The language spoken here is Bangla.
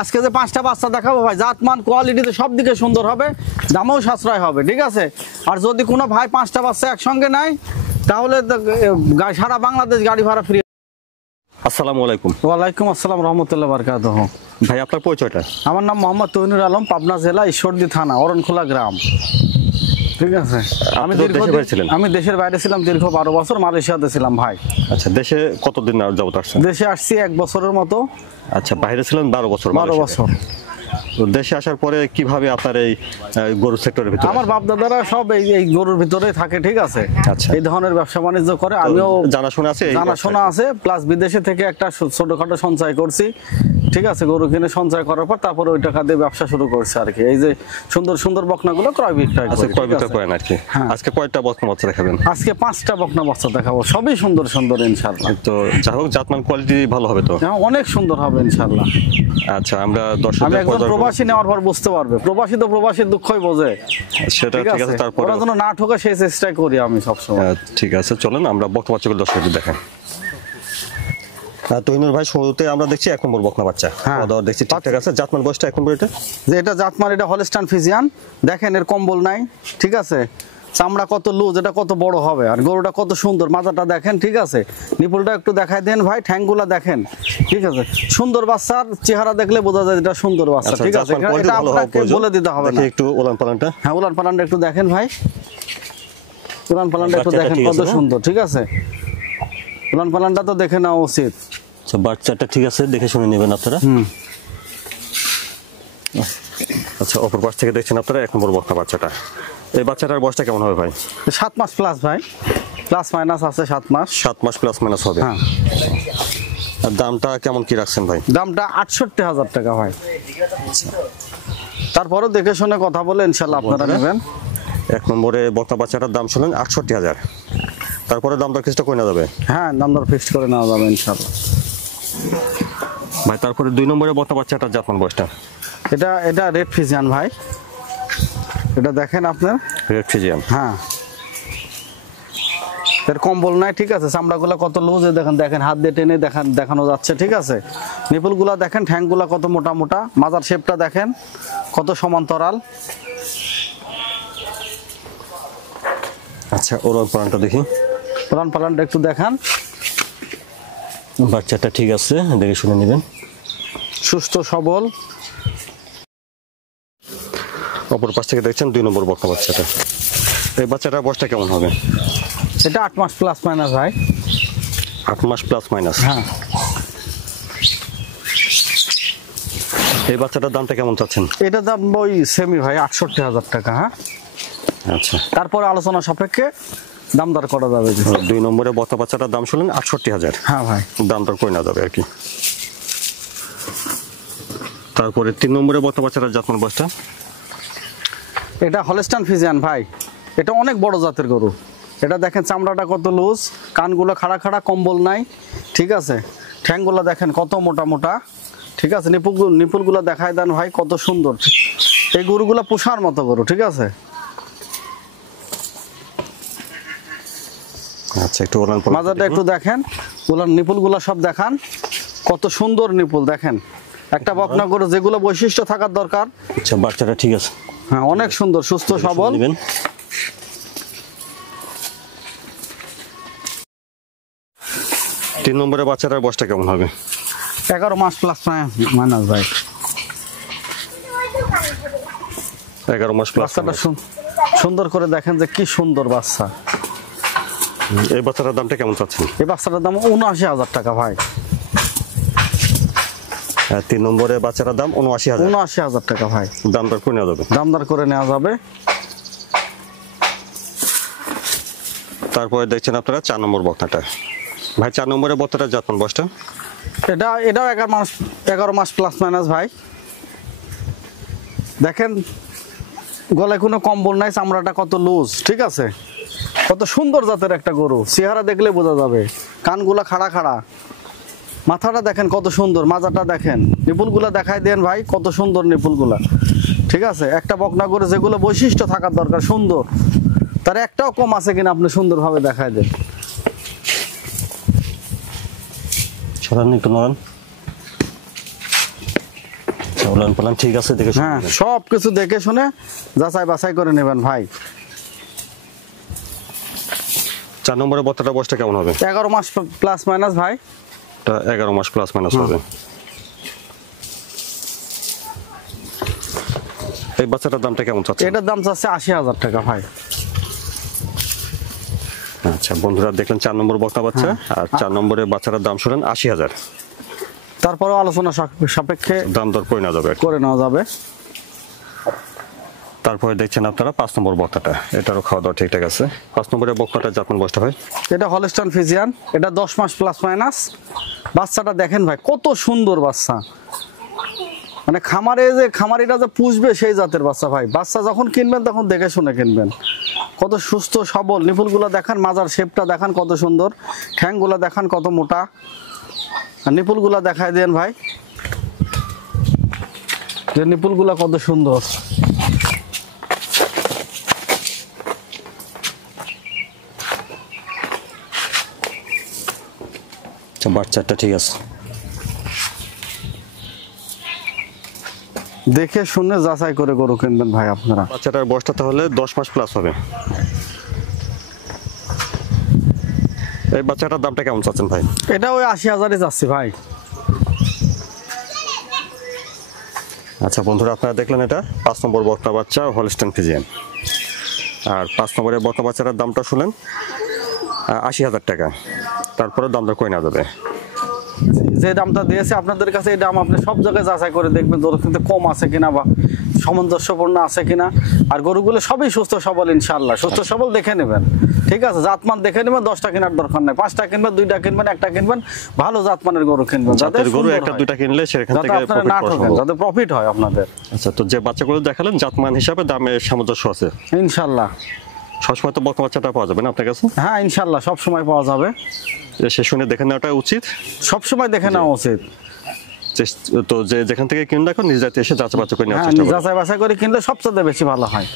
আজকে যে 5টা বাচ্চা দেখাবো ভাই, জাতমান কোয়ালিটিতে সব দিকে সুন্দর হবে, দামও সাশ্রয় হবে, ঠিক আছে। আর যদি কোনো ভাই 5টা বাচ্চা একসঙ্গে নেয় তাহলে সারা বাংলাদেশ গাড়ি ভাড়া ফ্রি। আসসালামু আলাইকুম। ওয়ালাইকুম আসসালাম রহমতুল্লাহ বারকাতুহু। ভাই আপনার পরিচয়টা? আমার নাম মোহাম্মদ তহিনুর আলম, পাবনা জেলা ঈশ্বরদী থানা অরণখোলা গ্রাম, ঠিক আছে। আমি দেশের বাইরে ছিলাম দীর্ঘ 12 বছর, মালয়েশিয়াতে ছিলাম ভাই। আচ্ছা, দেশে কতদিন যাবত আসছেন? দেশে আসছি 1 বছরের মতো। আচ্ছা, বাইরে ছিলেন 12 বছর। 12 বছর। তো দেশে আসার পরে কিভাবে আপনার এই গরু সেক্টরের ভিতরে? আমার বাপ দাদারা সব এই গরুর ভিতরে থাকে, ঠিক আছে। আচ্ছা, এই ধরনের ব্যবসা বাণিজ্য করে, আমিও জানাশোনা আছে, প্লাস বিদেশে থেকে একটা ছোটখাটো সঞ্চয় করছি, ঠিক আছে। গরু কিনে সঞ্চয় করার পর তারপরে ওই টাকা দিয়ে ব্যবসা শুরু করছে আর কি। এই যে সুন্দর সুন্দর বকনাগুলো ক্রয় বিক্রয় করেন আর কি। আজকে কয়টা বকনা বাচ্চা দেখাবেন? আজকে 5টা বকনা বাচ্চা দেখাবো, সবই সুন্দর সুন্দর ইনশাআল্লাহ। তো যাই হোক, জাতমান কোয়ালিটি ভালো হবে তো? হ্যাঁ, অনেক সুন্দর হবে ইনশাআল্লাহ। আচ্ছা, আমরা দর্শকদের একজন প্রবাসী নেওয়ার পর বুঝতে পারবে, প্রবাসী তো প্রবাসীর দুঃখই বোঝে, সেটা ঠিক আছে। তারপর ওরা যেন না ঠকে সেই চেষ্টাই করি আমি সবসময়। ঠিক আছে, চলেন আমরা বকনা বাচ্চাগুলো দর্শকদের দেখাই। তহিনুর ভাই, শুরুতে আমরা দেখছি 1 নম্বর বকনা বাচ্চা। দেখছি ঠিকঠাক আছে। জাতমান বয়সটা 1 নম্বর, এটা যে এটা জাতমান, এটা হলস্টাইন ফ্রিজিয়ান। দেখেন এর কম্বল নাই, ঠিক আছে। চামড়া কত লুজ, এটা কত বড় হবে, আর গরুটা কত সুন্দর, মাথাটা দেখেন, ঠিক আছে। নিপুলটা একটু দেখাই দেন ভাই, ঠ্যাংগুলা দেখেন, ঠিক আছে। সুন্দর বাচ্চার চেহারা দেখলে বোঝা যায় এটা সুন্দর বাচ্চা, ঠিক আছে। এটা আপনাকে বলে দিতে হবে না। একটু উলান পালানটা, হ্যাঁ উলান পালানটা একটু দেখেন ভাই, উলান পালানটা একটু দেখেন কত সুন্দর, ঠিক আছে। উলান পালানটা তো দেখে নেওয়া উচিত। আচ্ছা, বাচ্চাটা ঠিক আছে, দেখে শুনে নেবেন আপনারা। আচ্ছা, অপর পাশ থেকে দেখছেন আপনারা 1 নম্বর বকনা বাচ্চাটা। এই বাচ্চাটার বয়সটা কেমন হবে ভাই? 7 মাস প্লাস ভাই, প্লাস মাইনাস আছে 7 মাস। 7 মাস প্লাস মাইনাস হবে। হ্যাঁ। আর দামটা কেমন কি রাখছেন ভাই? দামটা 68,000 টাকা ভাই। তারপরে দেখে শুনে কথা বলে ইনশাআল্লাহ আপনারা নেবেন। 1 নম্বরে বকনা বাচ্চাটার দাম শুনলেন 68,000। তারপরে দাম দর কিছুটা করে নেওয়া যাবে? হ্যাঁ, দাম দর ফিক্সড করে নেওয়া যাবে ইনশাআল্লাহ ভাই। তারপরে 2 নম্বরে বকনা বাচ্চাটার জাতমান বয়সটা? এটা রেড ফ্রিজিয়ান ভাই। এটা দেখেন আপনার রেড ফ্রিজিয়ান। হ্যাঁ, এর কম্বল নাই, ঠিক আছে। চামড়াগুলা কত লুজ, দেখেন হাত দিয়ে টেনে দেখানো যাচ্ছে, ঠিক আছে। নিপুলগুলা দেখেন, ঠ্যাংগুলা কত মোটা মোটা, মাজার শেপটা দেখেন কত সমান্তরাল। আচ্ছা, ওলান পালানটা দেখি। ওলান পালানটা একটু দেখান। বাচ্চাটা ঠিক আছে, দেখে শুনে নেবেন, সুস্থ সবল। অপর পাশ থেকে দেখছেন 2 নম্বর বকনা বাচ্চাটা। এই বাচ্চাটার বয়সটা কেমন হবে? এটা 8 মাস প্লাস মাইনাস ভাই। 8 মাস প্লাস মাইনাস। হ্যাঁ। এই বাচ্চাটার দামটা কেমন চাচ্ছেন? এটা দাম ওই সেমি ভাই 68,000 টাকা। হ্যাঁ, আচ্ছা। তারপর আলোচনা সাপেক্ষে দাম দর করা যাবে। 2 নম্বরে বকনা বাচ্চাটার দাম শুনলেন 68,000। হ্যাঁ ভাই, দাম দর করে নেওয়া যাবে আর কি। তারপরে 3 নম্বরে বকনা বাচ্চাটার জাতমান বয়সটা? এটা হলস্টাইন ফ্রিজিয়ান ভাই। এটা অনেক বড় জাতের গরু। এটা দেখেন চামড়াটা কত লুজ, কানগুলো খাড়া খাড়া, কম্বল নাই, ঠিক আছে। ঠ্যাংগুলো দেখেন কত মোটা মোটা, ঠিক আছে। নিপুলগুলো দেখায় দেন ভাই, কত সুন্দর। এই গরুগুলো পোষার মতো গরু, ঠিক আছে। আচ্ছা, একটু ওলান মাজারটা একটু দেখেন, ওলান নিপুলগুলো সব দেখান, কত সুন্দর নিপুল দেখেন। একটা বকনা গরু যেগুলো বৈশিষ্ট্য থাকার দরকার। আচ্ছা, বাচ্চাটা ঠিক আছে। হ্যাঁ, অনেক সুন্দর, সুস্থ সবল। 3 নম্বরে বাচ্চাটার বয়সটা কেমন হবে? 11 মাস প্লাস মাইনাস ভাই। 11 মাস প্লাস। বাচ্চাটা সুন্দর করে দেখেন যে কি সুন্দর বাচ্চা। এই বাচ্চাটার দামটা কেমন চাচ্ছেন? এই বাচ্চাটার দাম 79,000 টাকা ভাই। 3 নম্বরে বাচ্চাটার দাম 79,000 টাকা ভাই। দাম দর করে নেওয়া যাবে? দাম দর করে নেওয়া যাবে। তারপরে দেখছেন আপনারা 4 নম্বর বকনাটা। ভাই, 4 নম্বরে বকনাটার জাতমান বয়সটা? এটাও 11 মাস প্লাস মাইনাস ভাই। দেখেন গলায় কোনো কম্বল নাই, চামড়াটা কত লুজ, ঠিক আছে। কত সুন্দর জাতের একটা গরু, চেহারা দেখলে বোঝা যাবে। কানগুলা খাড়া খাড়া, মাথাটা দেখেন কত সুন্দর, মাজাটা দেখেন, নিপুলগুলা দেখাই দেন ভাই, কত সুন্দর নিপুলগুলা, ঠিক আছে। একটা বকনা গরু যেগুলো বৈশিষ্ট্য থাকার দরকার সুন্দর, তার একটাও কম আছে কিনা আপনি সুন্দরভাবে দেখাই দেন। ছড়ান একটু নড়ান। আচ্ছা উলান পালান ঠিক আছে দেখে শুনে হ্যাঁ নেবেন। সব কিছু দেখে শুনে যাচাই বাছাই করে নেবেন ভাই। 4 নম্বরের বক্তাটা বয়সটা কেমন হবে? 11 মাস প্লাস মাইনাস ভাই। এটা 11 মাস প্লাস মাইনাস হবে। এই বাচ্চাটার দামটা কেমন চাচ্ছেন? এটার দাম চাচ্ছে 80,000 টাকা ভাই। আচ্ছা বন্ধুরা দেখলেন 4 নম্বর বক্তা বাচ্চা, আর 4 নম্বরের বাচ্চাটার দাম শুনেন 80,000। তারপরেও আলোচনা সাপেক্ষে দাম দর করে নেওয়া যাবে। করে নেওয়া যাবে। তারপরে দেখছেন আপনারা 5 নম্বর বক্তাটা, এটারও খাওয়া দাওয়া ঠিকঠাক আছে। 5 নম্বরের বক্তাটা জাতমান বয়সটা ভাই? এটা হলস্টাইন ফ্রিজিয়ান, এটা 10 মাস প্লাস মাইনাস। বাচ্চাটা দেখেন ভাই কত সুন্দর বাচ্চা, মানে খামারে যে খামারিটা যে পুষবে সেই জাতের বাচ্চা ভাই। বাচ্চা যখন কিনবেন তখন দেখে শুনে কিনবেন। কত সুস্থ সবল, নিপুলগুলো দেখান, মাজার শেপটা দেখান কত সুন্দর, ঠ্যাংগুলো দেখান কত মোটা, আর নিপুলগুলো দেখায় দেন ভাই, যে নিপুলগুলো কত সুন্দর। আচ্ছা বাচ্চাটা ঠিক আছে। দেখে শুনে যাচাই করে গরু কিনবেন ভাই আপনারা। বাচ্চাটার বয়সটা তাহলে 10 মাস প্লাস হবে। এই বাচ্চাটার দামটা কেমন চাচ্ছেন ভাই? এটা ওই 80,000-ই যাচ্ছি ভাই। আচ্ছা বন্ধুরা আপনারা দেখলেন এটা 5 নম্বর বক্তা বাচ্চা হলস্টাইন ফ্রিজিয়ান। আর 5 নম্বরের বক্তা বাচ্চাটার দামটা শুনলেন 80,000 টাকা। তারপরে দাম দর করে নেওয়া যাবে। যে দামটা দিয়েছে আপনাদের কাছে, এই দাম আপনি সব জায়গায় যাচাই করে দেখবেন গরু কিন্তু কম আছে কিনা বা সামঞ্জস্যপূর্ণ আছে কিনা। আর গরুগুলো সবই সুস্থ সবল ইনশাআল্লাহ, সুস্থ সবল দেখে নেবেন। ঠিক আছে, জাতমান দেখে নেবেন, 10টা কেনার দরকার নাই, 5টা কিনবেন, 2টা কিনবেন, 1টা কিনবেন, ভালো জাতমানের গরু কিনবেন, যাতে জাতের গরু সুন্দর একটা হয়, দুইটা কিনলে সেখান যাতে থেকে আপনারা প্রফিট না পাওয়া ঠকেন, সম্ভব। যাতে প্রফিট হয় আপনাদের। আচ্ছা তো যে বাচ্চাগুলো দেখালেন জাতমান হিসাবে দামে সামঞ্জস্য আছে। ইনশাআল্লাহ সবসময় তো বক্তা বাচ্চাটা পাওয়া যাবে না আপনার কাছে? হ্যাঁ ইনশাআল্লাহ সব সময় পাওয়া যাবে, সে শুনে দেখে নেওয়াটা উচিত। সব সময় দেখে নেওয়া উচিত। তো যে যেখান থেকে কিনলে এখন নিজে এসে যাচাই বাছাই করে নেওয়ার হ্যাঁ চেষ্টা করবেন। যাচাই বাছাই করে কিনলে সবচেয়ে বেশি ভালো হয়।